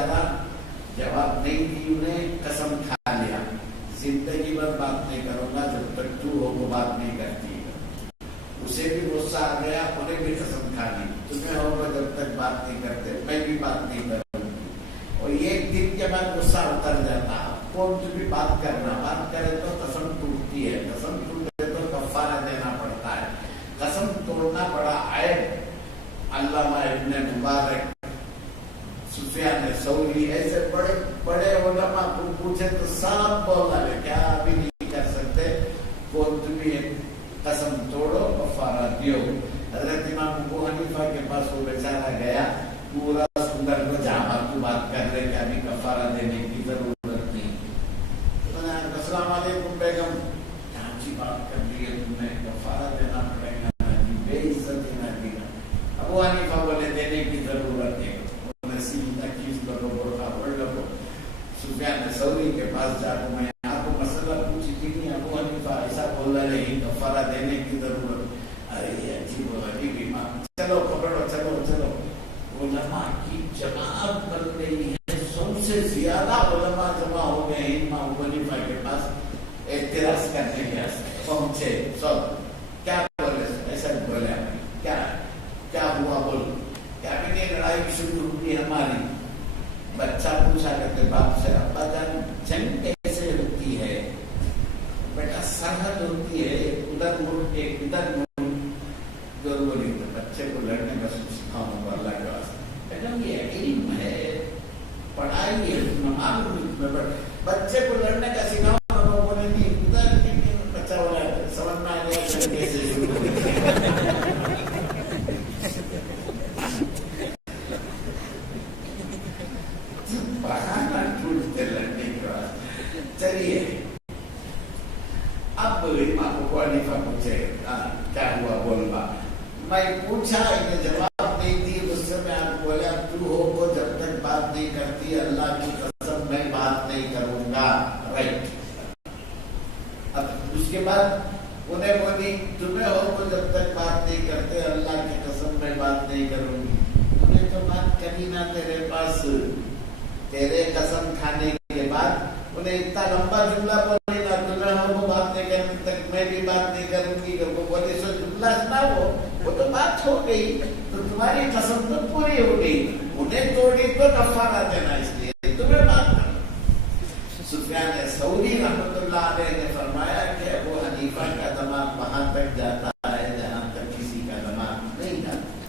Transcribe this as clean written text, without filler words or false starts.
زیادہ جواب نہیں دی انہیں، قسم کھا لیا زندگی بھر بات نہیں کروں گا جب تک تو ہو وہ بات نہیں کرتی. اسے بھی غصہ آ گیا، انہیں بھی قسم کھا لی تمہیں ہوگا جب تک بات نہیں کرتے میں بھی بات نہیں کروں گی. اور ایک دن کے بعد غصہ اتر جاتا. کون تو بھی بات کرنا، بات کرے تو قسم ٹوٹتی ہے، قسم ٹوٹے تو کفارہ دینا پڑتا ہے. قسم توڑنا بڑا عیب. علامہ ابن مبارک، سفیان ثوری، ایسے بڑے بڑے علماء کو پوچھے تو سب بول رہے کیا ابھی نہیں کر سکتے، کون تو بھی قسم توڑو کفارہ دیو. حضرت امام ابو حنیفہ کے پاس وہ بیچارہ گیا، پورا سندر کو جہاں تو بات کر رہے کہ ابھی کفارہ دینے کی ضرورت نہیں. السلام علیکم بیگم، کہاں سی بات کر لی ہے تم نے، کفارہ دینا پڑے گا، بے عزت نہ دینا. ابو حنیفہ بولے دینے کی ضرورت ہے. انہوں نے سیدھا چیز کرو برقع پڑھ لو. سفیان ثوری کے پاس جا کے میں آپ کو مسئلہ پوچھی تھی نہیں، ابو حنیفہ ایسا بول رہا نہیں کفارہ دینے کی ضرورت. ارے عجیب و غریب امام، چلو پکڑو چلو چلو. علماء کی جماعت بن گئی ہے، سب سے زیادہ علماء جمع ہو گئے ہیں امام ابو حنیفہ کے پاس اعتراض کرنے کے پہنچے. سب کیا بولے، ایسا بولے کیا کیا ہوا بول، کیا بھی نہیں لڑائی شروع ہوئی ہماری. بچہ پوچھا کرتے باپ سے، ابا جان جنگ کیسے ہوتی ہے؟ بیٹا سرحد ہوتی ہے، ادھر ملک ایک ادھر ملک. ضروری تو بچے کو لڑنے کا سکھاؤں گا اللہ کے واسطے. بیٹا یہ علم ہے، پڑھائی ہے، معلوم ہے، بچے کو لڑنے کا سکھاؤں گا. لوگوں نے نہیں ادھر بچہ بولا سمجھ میں آ گیا کیسے شروع بہانا ڈھونڈتے لڑنے کے واسطے. چلیے اب امام ابو حنیفہ پوچھے کیا ہوا بولنا. میں پوچھا انہیں جواب نہیں دی. اس سے میں آپ بولا تو ہو کو جب تک بات نہیں کرتی اللہ کی قسم میں بات نہیں کروں گا. رائٹ. اب اس کے بعد انہیں بولی تمہیں ہو کو جب تک بات نہیں کرتے اللہ کی قسم میں بات نہیں کروں گی. انہیں تو بات کری نہ تیرے پاس، تیرے قسم کھانے کے بعد انہیں اتنا لمبا جملہ بولے گا تمہیں ہو کو بات نہیں کرنے تک میں بھی بات نہیں کروں گی. وہ بولے سو جملہ سنا وہ تو بات ہو گئی تو تمہاری قسم تو پوری ہو گئی. انہیں توڑی تو کفارہ دینا، اس لیے تمہیں بات کرنا. سفیان ثوری رحمۃ اللہ علیہ